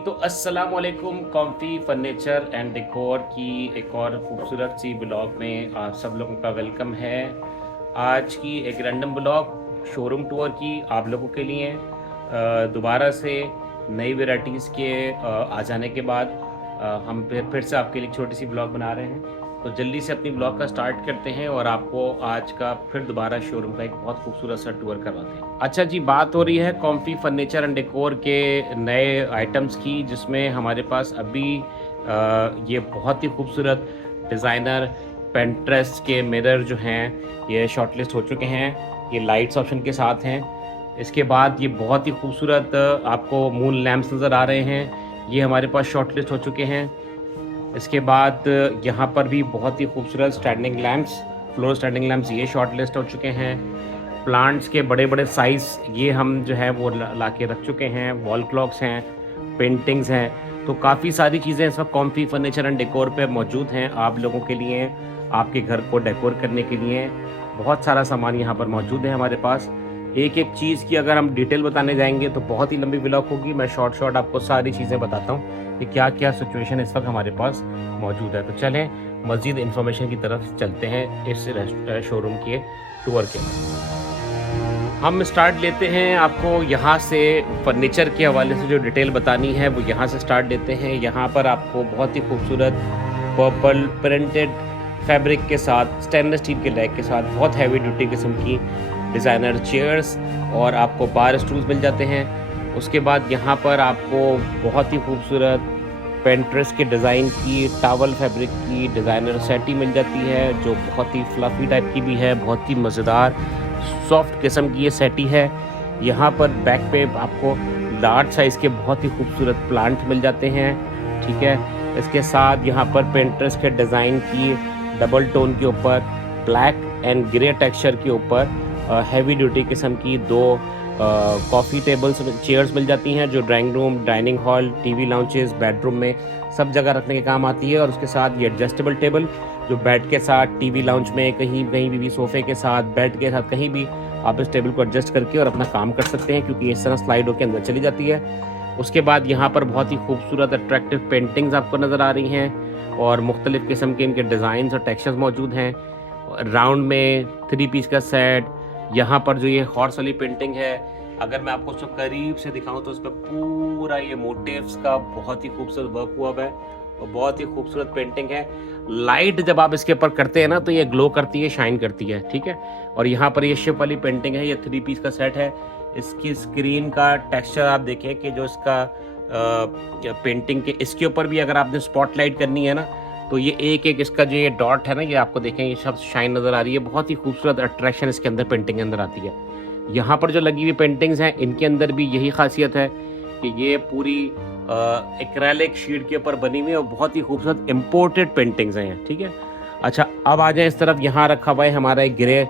तो अस्सलाम वालेकुम। कॉम्फी फर्नीचर एंड डेकोर की एक और खूबसूरत सी ब्लॉग में आप सब लोगों का वेलकम है। आज की एक रैंडम ब्लॉग शोरूम टूर की आप लोगों के लिए दोबारा से नई वैरायटीज़ के आ जाने के बाद हम फिर से आपके लिए छोटी सी ब्लॉग बना रहे हैं। तो जल्दी से अपनी ब्लॉग का स्टार्ट करते हैं और आपको आज का फिर दोबारा शोरूम का एक बहुत खूबसूरत सा टूर करवाते हैं। अच्छा जी, बात हो रही है कॉम्फी फर्नीचर एंड डेकोर के नए आइटम्स की, जिसमें हमारे पास अभी ये बहुत ही खूबसूरत डिज़ाइनर पेंट्रेस्ट के मिरर जो हैं ये शॉर्टलिस्ट हो चुके हैं। ये लाइट्स ऑप्शन के साथ हैं। इसके बाद ये बहुत ही खूबसूरत आपको मून लैंप्स नज़र आ रहे हैं, ये हमारे पास शॉर्टलिस्ट हो चुके हैं। इसके बाद यहाँ पर भी बहुत ही खूबसूरत standing lamps, floor standing lamps, ये शॉर्ट लिस्ट हो चुके हैं। प्लांट्स के बड़े बड़े साइज़ ये हम जो है वो ला के रख चुके हैं। वॉल क्लॉक्स हैं, पेंटिंग्स हैं, तो काफ़ी सारी चीज़ें इस वक्त कॉम्फी फर्नीचर एंड डेकोर पे मौजूद हैं आप लोगों के लिए। आपके घर को डेकोर करने के लिए बहुत सारा सामान यहाँ पर मौजूद है हमारे पास। एक एक चीज़ की अगर हम डिटेल बताने जाएंगे तो बहुत ही लंबी व्लॉग होगी। मैं शॉर्ट आपको सारी चीज़ें बताता हूँ कि क्या क्या सिचुएशन इस वक्त हमारे पास मौजूद है। तो चलें मज़ीद इन्फॉर्मेशन की तरफ चलते हैं इस शोरूम के टूर के। हम स्टार्ट लेते हैं आपको यहाँ से फर्नीचर के हवाले से जो डिटेल बतानी है वो यहाँ से स्टार्ट लेते हैं। यहाँ पर आपको बहुत ही खूबसूरत पर्पल प्रिंटेड फैब्रिक के साथ स्टेनलेस स्टील के लेग के साथ बहुत हैवी ड्यूटी किस्म की डिज़ाइनर चेयर्स और आपको बार स्टूल्स मिल जाते हैं। उसके बाद यहाँ पर आपको बहुत ही खूबसूरत पेंट्रेस्ट के डिज़ाइन की टावल फैब्रिक की डिज़ाइनर सेटी मिल जाती है, जो बहुत ही फ्लफ़ी टाइप की भी है, बहुत ही मज़ेदार सॉफ्ट किस्म की ये सेटी है। यहाँ पर बैक पे आपको लार्ज साइज़ के बहुत ही खूबसूरत प्लांट मिल जाते हैं, ठीक है। इसके साथ यहाँ पर पेंट्रेस्ट के डिज़ाइन की डबल टोन के ऊपर ब्लैक एंड ग्रे टेक्सचर के ऊपर हैवी ड्यूटी किस्म की दो कॉफ़ी टेबल्स चेयर्स मिल जाती हैं, जो drawing room, dining hall, TV lounges, bedroom में सब जगह रखने के काम आती है। और उसके साथ ये एडजस्टेबल टेबल जो बेड के साथ, टीवी लाउंज में, कहीं कहीं भी सोफ़े के साथ, बेड के साथ, कहीं भी आप इस टेबल को एडजस्ट करके और अपना काम कर सकते हैं, क्योंकि इस तरह स्लाइड होकर अंदर चली जाती है। उसके बाद यहाँ पर बहुत ही खूबसूरत अट्रैक्टिव पेंटिंग्स आपको नज़र आ रही हैं और मुख्तलिफ़ किस्म के इनके डिज़ाइंस और टेक्सचर्स मौजूद हैं। राउंड में 3 पीस का सेट। यहाँ पर जो ये हॉर्स वाली पेंटिंग है, अगर मैं आपको उसको करीब से दिखाऊं तो उस पर पूरा ये मोटिव्स का बहुत ही खूबसूरत वर्क हुआ है और बहुत ही खूबसूरत पेंटिंग है। लाइट जब आप इसके ऊपर करते हैं ना तो ये ग्लो करती है, शाइन करती है, ठीक है। और यहाँ पर ये शिप वाली पेंटिंग है, ये 3 पीस का सेट है। इसकी स्क्रीन का टेक्सचर आप देखें कि जो इसका पेंटिंग के इसके ऊपर भी अगर आपने स्पॉटलाइट करनी है ना तो ये एक एक इसका जो ये डॉट है ना, ये आपको देखें ये सब शाइन नज़र आ रही है। बहुत ही खूबसूरत अट्रैक्शन इसके अंदर पेंटिंग के अंदर आती है। यहाँ पर जो लगी हुई पेंटिंग्स हैं इनके अंदर भी यही खासियत है कि ये पूरी एक्रेलिक शीट के ऊपर बनी हुई है और बहुत ही खूबसूरत इम्पोर्टेड पेंटिंग्स हैं, ठीक है। अच्छा, अब आ जाए इस तरफ। यहाँ रखा हुआ है हमारा एक grey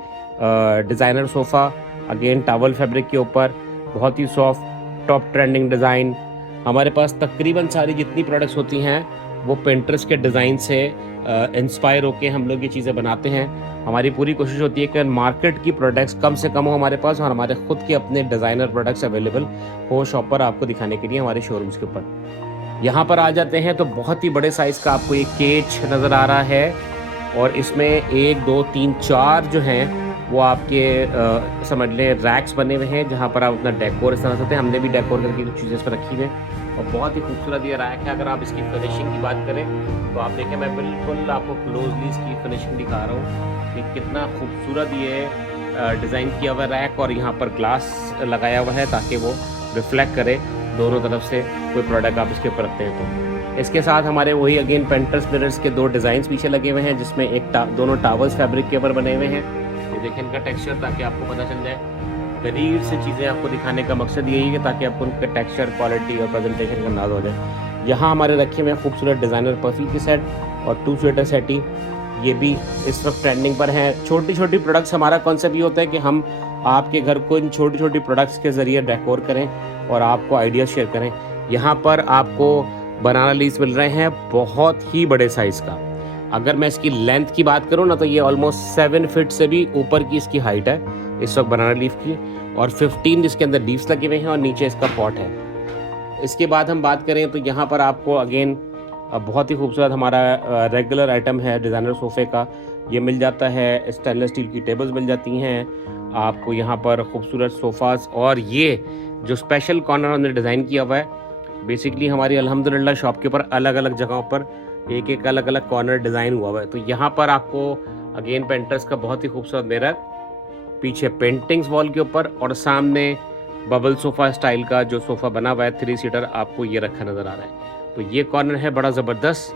designer sofa, again towel fabric के ऊपर, बहुत ही सॉफ्ट टॉप ट्रेंडिंग डिज़ाइन। हमारे पास तकरीबन सारी जितनी प्रोडक्ट्स होती हैं वो पेंट्रेस्ट के डिज़ाइन से इंस्पायर होके हम लोग ये चीज़ें बनाते हैं। हमारी पूरी कोशिश होती है कि मार्केट की प्रोडक्ट्स कम से कम हो हमारे पास और हमारे खुद के अपने डिज़ाइनर प्रोडक्ट्स अवेलेबल हो शॉप पर आपको दिखाने के लिए हमारे शोरूम्स के ऊपर। यहाँ पर आ जाते हैं तो बहुत ही बड़े साइज़ का आपको एक केज नज़र आ रहा है और इसमें 1 2 3 4 जो हैं वो आपके समझ लें रैक्स बने हुए हैं, जहाँ पर आप अपना डेकोर इस तरह से। हमने भी डेकोर करके कुछ चीज़ें इस पर रखी हुई हैं और बहुत ही खूबसूरत ये रैक है। अगर आप इसकी फिनिशिंग की बात करें तो आप देखें, मैं बिल्कुल आपको क्लोजली इसकी फिनिशिंग दिखा रहा हूँ कि कितना खूबसूरत ये डिज़ाइन किया हुआ रैक, और यहाँ पर ग्लास लगाया हुआ है ताकि वो रिफ्लेक्ट करे दोनों तरफ से कोई प्रोडक्ट आप इसके ऊपर रखते हैं तो। इसके साथ हमारे वही अगेन पेंट्रेस्ट मिरर्स के 2 डिज़ाइंस पीछे लगे हुए हैं, जिसमें एक दोनों टावर्स फैब्रिक के ऊपर बने हुए हैं। ये देखें इनका टेक्सचर, ताकि आपको पता चल जाए। करीब से चीज़ें आपको दिखाने का मकसद यही है ताकि आपको उनका टेक्सचर, क्वालिटी और प्रेजेंटेशन का अंदाज़ हो जाए। यहाँ हमारे रखे हुए हैं खूबसूरत डिज़ाइनर पर्फी की सेट और 2 स्वेटर सेटी, ये भी इस वक्त ट्रेंडिंग पर हैं। छोटी छोटी प्रोडक्ट्स, हमारा कॉन्सेप्ट ये होता है कि हम आपके घर को इन छोटी छोटी प्रोडक्ट्स के ज़रिए डेकोर करें और आपको आइडिया शेयर करें। यहाँ पर आपको बनाना लीव्स मिल रहे हैं बहुत ही बड़े साइज़ का। अगर मैं इसकी लेंथ की बात करूँ ना तो ये ऑलमोस्ट 7 फीट से भी ऊपर की इसकी हाइट है इस वक्त बनाना लीफ की, और 15 जिसके अंदर लीव्स लगे हुए हैं और नीचे इसका पॉट है। इसके बाद हम बात करें तो यहाँ पर आपको अगेन बहुत ही खूबसूरत हमारा रेगुलर आइटम है डिज़ाइनर सोफ़े का, ये मिल जाता है। स्टेनलेस स्टील की टेबल्स मिल जाती हैं आपको यहाँ पर, खूबसूरत सोफ़ाज़। और ये जो स्पेशल कॉर्नर हमने डिज़ाइन किया हुआ है, बेसिकली हमारी अल्हम्दुलिल्लाह शॉप के ऊपर अलग अलग जगहों पर एक एक अलग अलग कॉर्नर डिज़ाइन हुआ हुआ है। तो यहाँ पर आपको अगेन पेंटर्स का बहुत ही खूबसूरत मिरर, पीछे पेंटिंग्स वॉल के ऊपर, और सामने बबल सोफ़ा स्टाइल का जो सोफ़ा बना हुआ है 3 सीटर, आपको ये रखा नज़र आ रहा है। तो ये कॉर्नर है बड़ा ज़बरदस्त।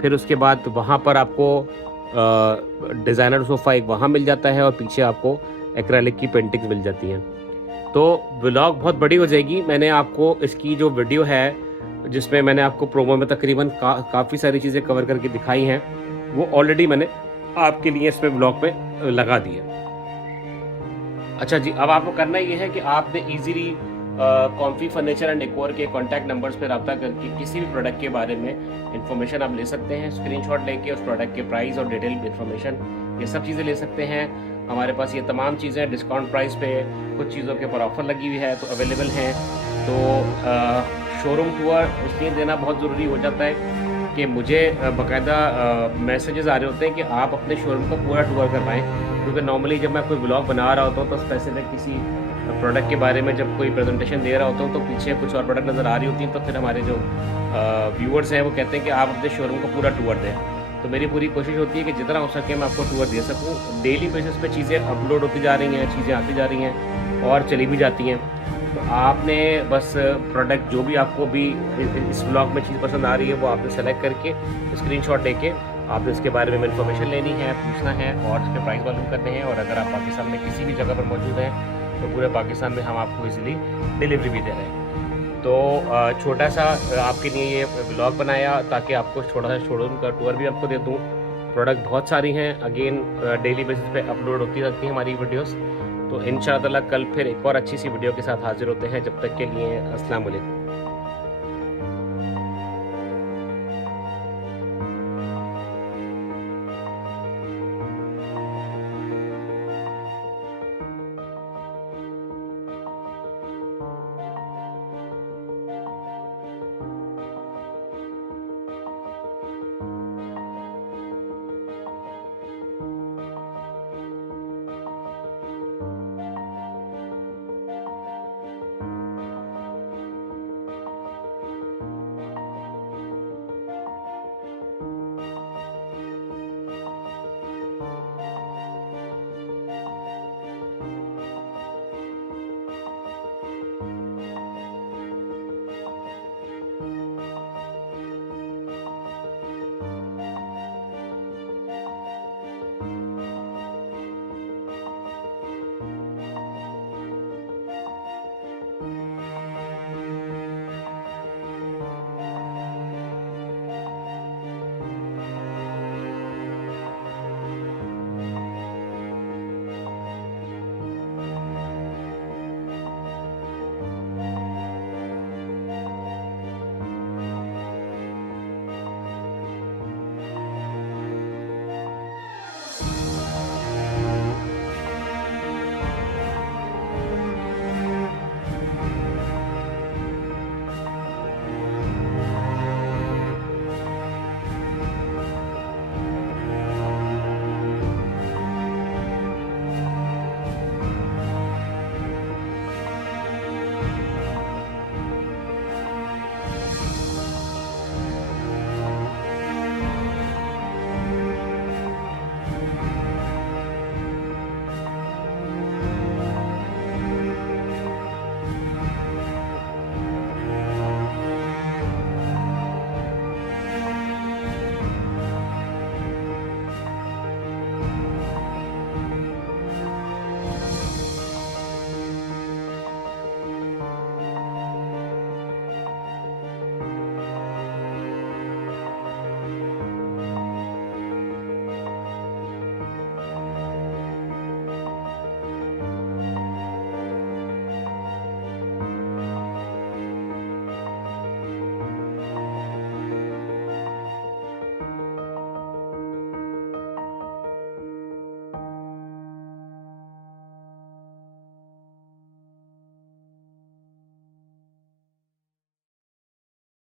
फिर उसके बाद वहाँ पर आपको डिज़ाइनर सोफ़ा एक वहाँ मिल जाता है, और पीछे आपको एक्रेलिक की पेंटिंग्स मिल जाती हैं। तो व्लॉग बहुत बड़ी हो जाएगी। मैंने आपको इसकी जो वीडियो है जिसमें मैंने आपको प्रोमो में तकरीबन काफ़ी सारी चीज़ें कवर करके दिखाई हैं, वो ऑलरेडी मैंने आपके लिए इसमें व्लॉग में लगा दी है। अच्छा जी, अब आपको करना ये है कि आपने easily comfy furniture and decor के कॉन्टैक्ट नंबर्स पर रब्ता करके किसी भी प्रोडक्ट के बारे में इंफॉर्मेशन आप ले सकते हैं। स्क्रीनशॉट लेके उस प्रोडक्ट के प्राइस और डिटेल इन्फॉर्मेशन, ये सब चीज़ें ले सकते हैं। हमारे पास ये तमाम चीज़ें डिस्काउंट प्राइस पे, कुछ चीज़ों के ऊपर ऑफ़र लगी हुई है तो अवेलेबल हैं। तो शोरूम टूर इसलिए देना बहुत ज़रूरी हो जाता है कि मुझे बाकायदा मैसेजेस आ रहे होते हैं कि आप अपने शोरूम का पूरा टूर करवाएं, क्योंकि नॉर्मली जब मैं कोई ब्लॉग बना रहा होता हूँ तो स्पेसिफिक किसी प्रोडक्ट के बारे में जब कोई प्रेजेंटेशन दे रहा होता हूँ तो पीछे कुछ और प्रोडक्ट नज़र आ रही होती हैं, तो फिर हमारे जो व्यूअर्स हैं वो कहते हैं कि आप अपने शोरूम का पूरा टूर दें। तो मेरी पूरी कोशिश होती है कि जितना हो सके मैं आपको टूर दे सकूँ। डेली बेसिस पे चीज़ें अपलोड होती जा रही हैं, चीज़ें आती जा रही हैं और चली भी जाती हैं। तो आपने बस प्रोडक्ट जो भी आपको भी इस ब्लॉग में चीज़ पसंद आ रही है वो आपने सेलेक्ट करके स्क्रीनशॉट लेके आपने इसके बारे में इन्फॉर्मेशन लेनी है, पूछना है और इसके प्राइस मालूम करने हैं। और अगर आप पाकिस्तान में किसी भी जगह पर मौजूद हैं तो पूरे पाकिस्तान में हम आपको इजीली डिलीवरी भी दे रहे हैं। तो छोटा सा आपके लिए ये ब्लॉग बनाया ताकि आपको छोटा सा शोरूम का टूर भी आपको दे दूँ। प्रोडक्ट बहुत सारी हैं, अगेन डेली बेसिस पे अपलोड होती रहती हैं हमारी वीडियोस। तो इंशाअल्लाह कल फिर एक और अच्छी सी वीडियो के साथ हाजिर होते हैं। जब तक के लिए अस्सलाम वालेकुम।